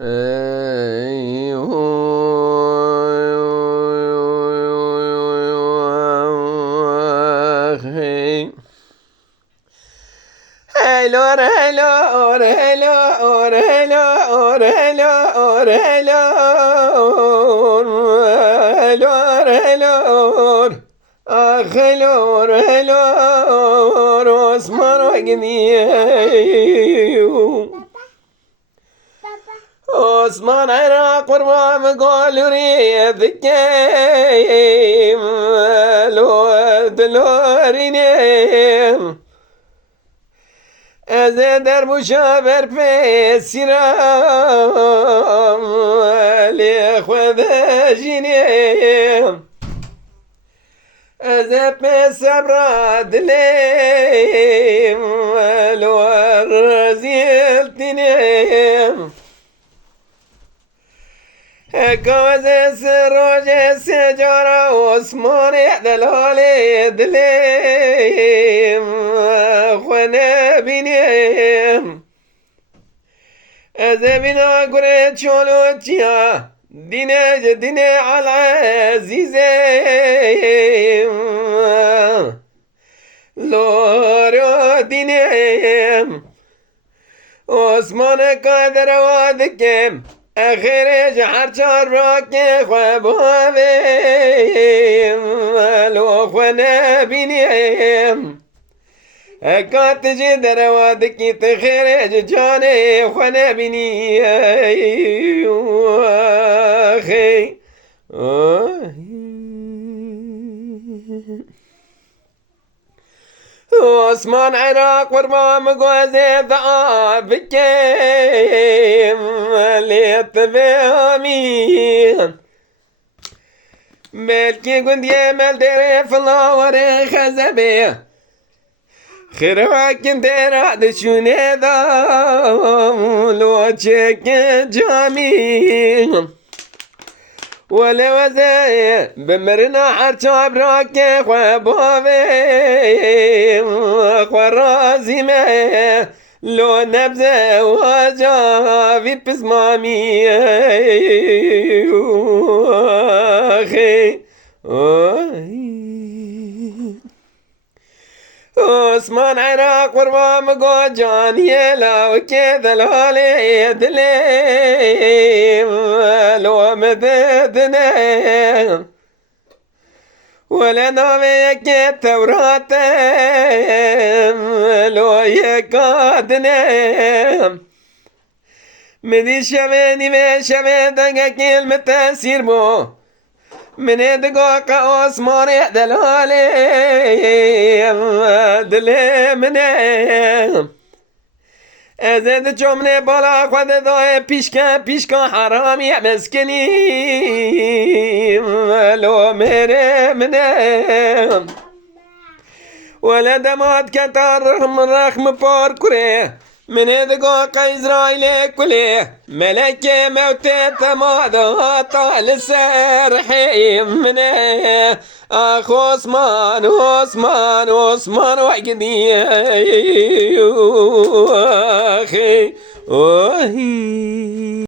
Hello, hello, hello, hello, hello, hello, hello, hello, hello, Osman وقني Osman عراق ورمام قول ريد كيم لود لورينيم از در مشاور پسیرم لی خود جینیم از پسم را دلیم لور زیلتینیم کاز سروج سجارة عثمان دلالي دليم خوانا بينيم أزبنا قريت شولوتيا دينا جدنا على عزيزيم لورو دينيم عثمان قادر وادكم آخر جهر چار را که خواب هاویم لو خوانا بینیم اکات جه درواد کی تخیرج جانه خوانا بینی آخی عثمان عراق ورمام قوزي ضعاب بكيم ليت بامين ملكي قد يمل ديري فلاور خزبي خيرواك ديرا دشوني ذا لو تشك جامين ولا وزاي بمرنا عرشاب راكي خوابوي خرازي ما لو نبزة وجا في بسمامي أخي عثمان عراق ورمام قوجان يلا وكذا لالي دليم لو مددنا ولا نامك التوراة لو يكادنا مدي شبيني ما شبيتك كلمة تسير بو من يدقوك عثمان دلالي دلي منه ازد جمله بالا خود دای پیشکن حرامی مسکنی لو مره منه ولا دماد کتر رخم پار کره من ادقا قیزرائیل کله ملک موت تمادا طال سرحیم منه آخ عثمان عثمان عثمان وقدی آخی